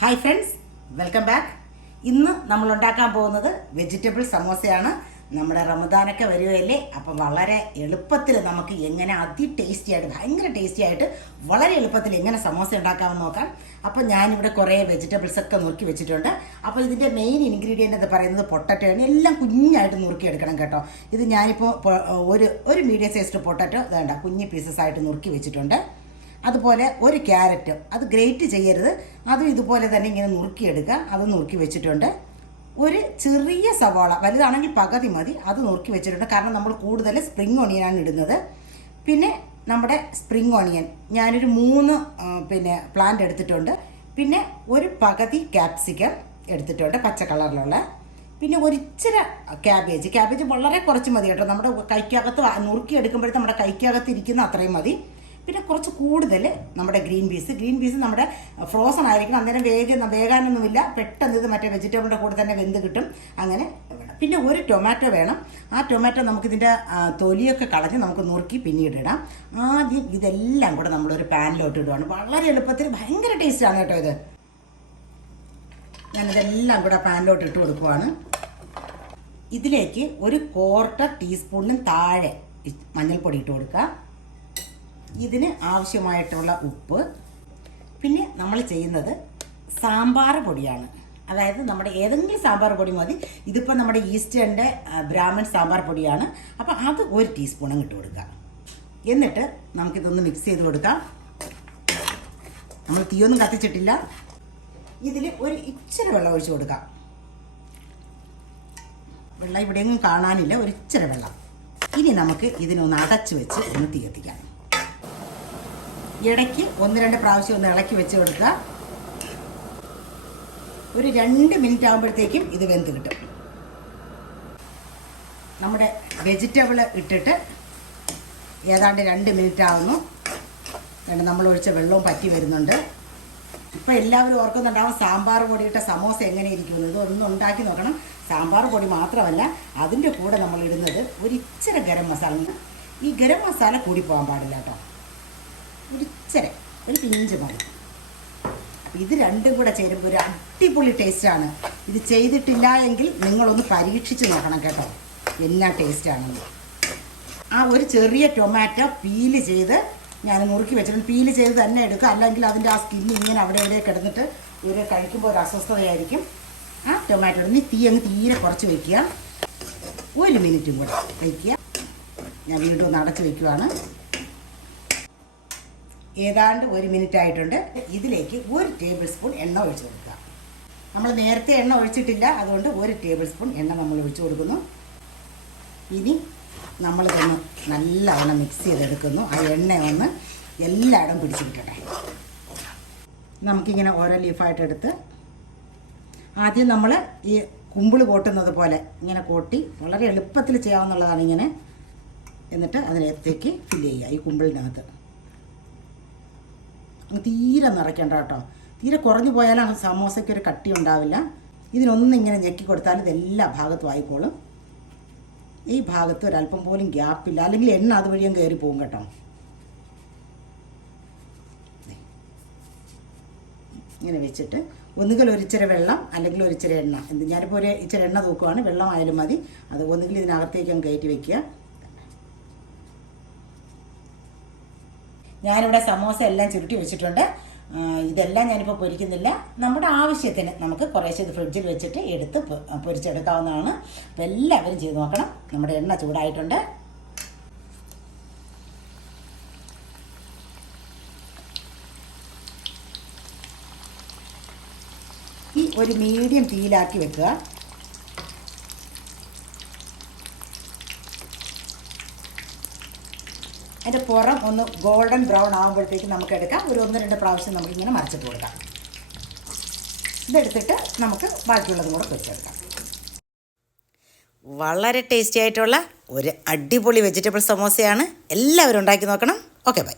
Hi friends welcome back ഇന്ന് നമ്മൾ ഉണ്ടാക്കാൻ പോകുന്നത് വെജിറ്റബിൾ സമോസയാണ്. നമ്മുടെ റമദാനൊക്കെ വരുകയല്ലേ? അപ്പം വളരെ എളുപ്പത്തിൽ നമുക്ക് എങ്ങനെ അതി ടേസ്റ്റി ആയിട്ട് ഭയങ്കര ടേസ്റ്റി ആയിട്ട് വളരെ എളുപ്പത്തിൽ എങ്ങനെ സമോസ ഉണ്ടാക്കാമെന്ന് നോക്കാം. അപ്പം ഞാനിവിടെ കുറേ വെജിറ്റബിൾസ് ഒക്കെ നുറുക്കി വെച്ചിട്ടുണ്ട്. അപ്പോൾ ഇതിന്റെ മെയിൻ ഇൻഗ്രീഡിയന്റ് എന്ന് പറയുന്നത് പൊട്ടറ്റോയാണ് എല്ലാം കുഞ്ഞായിട്ട് നുറുക്കി എടുക്കണം കേട്ടോ. ഇത് ഞാനിപ്പോൾ ഒരു ഒരു മീഡിയം സൈസ്ഡ് പൊട്ടറ്റോ വേണ്ട കുഞ്ഞ് പീസസ് ആയിട്ട് നുറുക്കി വെച്ചിട്ടുണ്ട്. അതുപോലെ ഒരു ക്യാരറ്റ്. അത് ഗ്രേറ്റ് ചെയ്യരുത്. അതും ഇതുപോലെ തന്നെ ഇങ്ങനെ നുറുക്കിയെടുക്കുക. അത് നുറുക്കി വെച്ചിട്ടുണ്ട്. ഒരു ചെറിയ സവാള വലുതാണെങ്കിൽ പകുതി മതി. അത് നുറുക്കി വെച്ചിട്ടുണ്ട്. കാരണം നമ്മൾ കൂടുതൽ സ്പ്രിങ് ഓണിയനാണ് ഇടുന്നത്. പിന്നെ നമ്മുടെ സ്പ്രിങ് ഓണിയൻ ഞാനൊരു മൂന്ന് പിന്നെ പ്ലാന്റ് എടുത്തിട്ടുണ്ട്. പിന്നെ ഒരു പകുതി ക്യാപ്സിക്കം എടുത്തിട്ടുണ്ട് പച്ച കളറിലുള്ള. പിന്നെ ഒരിച്ചിരി ക്യാബേജ് ക്യാബേജ് വളരെ കുറച്ച് മതി കേട്ടോ. നമ്മുടെ കൈക്കകത്ത് നുറുക്കി എടുക്കുമ്പോഴത്തെ നമ്മുടെ കൈക്കകത്ത് ഇരിക്കുന്ന അത്രയും മതി. പിന്നെ കുറച്ച് കൂടുതൽ നമ്മുടെ ഗ്രീൻ പീസ്. ഗ്രീൻ പീസ് നമ്മുടെ ഫ്രോസൺ ആയിരിക്കണം. അന്നേരം വേഗം വേകാനൊന്നുമില്ല. പെട്ടെന്ന് ഇത് മറ്റേ വെജിറ്റബിളിന്റെ കൂടെ തന്നെ വെന്ത് കിട്ടും. അങ്ങനെ പിന്നെ ഒരു ടൊമാറ്റോ വേണം. ആ ടൊമാറ്റോ നമുക്കിതിന്റെ തൊലിയൊക്കെ കളഞ്ഞ് നമുക്ക് നുറുക്കി പിന്നീട് ഇടാം. ആദ്യം ഇതെല്ലാം കൂടെ നമ്മളൊരു പാനിലോട്ട് ഇടുവാണ്. വളരെ എളുപ്പത്തിൽ ഭയങ്കര ടേസ്റ്റാണ് കേട്ടോ ഇത്. ഞാനിതെല്ലാം കൂടെ പാനിലോട്ട് ഇട്ട് കൊടുക്കുവാണ്. ഇതിലേക്ക് ഒരു ക്വാർട്ടർ ടീസ്പൂണിനും താഴെ മഞ്ഞൾപ്പൊടി ഇട്ട് കൊടുക്കുക. ഇതിന് ആവശ്യമായിട്ടുള്ള ഉപ്പ്. പിന്നെ നമ്മൾ ചെയ്യുന്നത് സാമ്പാർ പൊടിയാണ്. അതായത് നമ്മുടെ ഏതെങ്കിലും സാമ്പാർ പൊടി മതി. ഇതിപ്പോൾ നമ്മുടെ ഈസ്റ്റേണിന്റെ ബ്രാഹ്മൺ സാമ്പാർ പൊടിയാണ്. അപ്പോൾ അത് ഒരു ടീസ്പൂൺ ഇട്ട് കൊടുക്കുക. എന്നിട്ട് നമുക്കിതൊന്ന് മിക്സ് ചെയ്ത് കൊടുക്കാം. നമ്മൾ തീയൊന്നും കത്തിച്ചിട്ടില്ല. ഇതിൽ ഒരു ഇച്ചിരി വെള്ളം ഒഴിച്ച് കൊടുക്കാം വെള്ളം ഇവിടെയൊന്നും കാണാനില്ല ഒരു ഇച്ചിരി വെള്ളം. ഇനി നമുക്ക് ഇതിനൊന്ന് അടച്ച് വെച്ച് ഒന്ന് തീ കത്തിക്കാം. ഇടയ്ക്ക് ഒന്ന് രണ്ട് പ്രാവശ്യം ഒന്ന് ഇളക്കി വെച്ച് കൊടുക്കുക ഒരു രണ്ട് മിനിറ്റ് ആകുമ്പോഴത്തേക്കും ഇത് വെന്ത് കിട്ടും. നമ്മുടെ വെജിറ്റബിൾ ഇട്ടിട്ട് ഏതാണ്ട് രണ്ട് മിനിറ്റ് ആകുന്നു രണ്ട് നമ്മൾ ഒഴിച്ച വെള്ളവും പറ്റി വരുന്നുണ്ട്. ഇപ്പോൾ എല്ലാവരും ഓർക്കുന്നുണ്ടാവും സാമ്പാർ പൊടിയിട്ട സമോസ എങ്ങനെ ഇരിക്കുന്നത് ഇതൊന്നും ഉണ്ടാക്കി നോക്കണം. സാമ്പാർ പൊടി മാത്രമല്ല അതിന്റെ കൂടെ നമ്മൾ ഇടുന്നത് ഒരിച്ചിരി ഗരം മസാല. ഈ ഗരം മസാല കൂടി പോകാൻ പാടില്ല കേട്ടോ. ഒരു ഇച്ചിരി ഒരു പിഞ്ച് മതി. അപ്പോൾ ഇത് രണ്ടും കൂടെ ചേരുമ്പോൾ ഒരു അടിപൊളി ടേസ്റ്റാണ് ഇത് ചെയ്തിട്ടില്ല എങ്കിൽ നിങ്ങളൊന്ന് പരീക്ഷിച്ച് നോക്കണം കേട്ടോ. എന്നാ ടേസ്റ്റാണെന്ന് ആ ഒരു ചെറിയ ടൊമാറ്റോ പീൽ ചെയ്ത് ഞാൻ നുറുക്കി വെച്ചിട്ടുണ്ട്. പീൽ ചെയ്ത് തന്നെ എടുക്കുക. അല്ലെങ്കിൽ അതിന്റെ ആ സ്കിന്ന് ഇങ്ങനെ അവിടെ ഇവിടെ കിടന്നിട്ട് ഇവരെ കഴിക്കുമ്പോൾ ഒരു അസ്വസ്ഥതയായിരിക്കും. ആ ടൊമാറ്റോ ഇടുന്ന തീ അങ്ങ് തീരെ കുറച്ച് വയ്ക്കുക ഒരു മിനിറ്റും കൂടെ വയ്ക്കുക ഞാൻ വീണ്ടും ഒന്ന് അടച്ച് വയ്ക്കുവാണ് ഏതാണ്ട് ഒരു മിനിറ്റ് ആയിട്ടുണ്ട്. ഇതിലേക്ക് ഒരു ടേബിൾ സ്പൂൺ എണ്ണ ഒഴിച്ചു കൊടുക്കുക. നമ്മൾ നേരത്തെ എണ്ണ ഒഴിച്ചിട്ടില്ല അതുകൊണ്ട് ഒരു ടേബിൾ സ്പൂൺ എണ്ണ നമ്മൾ ഒഴിച്ചു കൊടുക്കുന്നു. ഇനി നമ്മൾ തന്നെ നല്ലവണ്ണം മിക്സ് ചെയ്തെടുക്കുന്നു. ആ എണ്ണ ഒന്ന് എല്ലായിടം പിടിച്ചു കിട്ടട്ടെ നമുക്കിങ്ങനെ ഓരോ ലീഫായിട്ട് എടുത്ത് ആദ്യം നമ്മൾ ഈ കുമ്പിൾ കോട്ടുന്നത് പോലെ ഇങ്ങനെ കോട്ടി വളരെ എളുപ്പത്തിൽ ചെയ്യാവുന്നതാണ് ഇങ്ങനെ. എന്നിട്ട് അതിനകത്തേക്ക് ഫില്ല് ചെയ്യുക ഈ കുമ്പിളിനകത്ത്. തീരെ നിറയ്ക്കണ്ട കേട്ടോ. തീരെ കുറഞ്ഞു പോയാലും ആ സമോസയ്ക്ക് ഒരു കട്ടി ഉണ്ടാവില്ല. ഇതിനൊന്നും ഇങ്ങനെ ഞെക്കി കൊടുത്താൽ ഇത് എല്ലാ ഭാഗത്തും ആയിക്കോളും. ഈ ഭാഗത്ത് ഒരല്പം പോലും ഗ്യാപ്പില്ല അല്ലെങ്കിൽ എണ്ണ അതുവഴിയും കയറി പോകും കേട്ടോ. ഇങ്ങനെ വെച്ചിട്ട് ഒന്നുകിൽ ഒരിച്ചിരി വെള്ളം അല്ലെങ്കിൽ ഒരിച്ചിരി എണ്ണ. ഞാനിപ്പോൾ ഒരു ഇച്ചിരി എണ്ണ തൂക്കുവാണ്. വെള്ളമായാലും മതി. അത് ഒന്നുകിൽ ഇതിനകത്തേക്ക് അങ്ങ് കയറ്റി വെക്കുക. ഞാനിവിടെ സമോസ എല്ലാം ചുരുട്ടി വെച്ചിട്ടുണ്ട്. ഇതെല്ലാം ഞാനിപ്പോൾ പൊരിക്കുന്നില്ല. നമ്മുടെ ആവശ്യത്തിന് നമുക്ക് കുറേശ്ശെ ഇത് ഫ്രിഡ്ജിൽ വെച്ചിട്ട് എടുത്ത് പൊരിച്ചെടുക്കാവുന്നതാണ്. അപ്പോൾ എല്ലാവരും ചെയ്ത് നോക്കണം. നമ്മുടെ എണ്ണ ചൂടായിട്ടുണ്ട്. ഈ ഒരു മീഡിയം തീയിലാക്കി വെക്കുക. അതിന്റെ പുറം ഒന്ന് ഗോൾഡൻ ബ്രൗൺ ആകുമ്പോഴത്തേക്ക് നമുക്ക് എടുക്കാം. ഒരു ഒന്ന് രണ്ട് പ്രാവശ്യം നമുക്കിങ്ങനെ മറിച്ചിട്ട് കൊടുക്കാം. ഇതെടുത്തിട്ട് നമുക്ക് ബാക്കിയുള്ളതും കൂടെ പൊരിച്ചെടുക്കാം. വളരെ ടേസ്റ്റി ആയിട്ടുള്ള ഒരു അടിപൊളി വെജിറ്റബിൾ സമോസയാണ്. എല്ലാവരും ഉണ്ടാക്കി നോക്കണം. Okay bye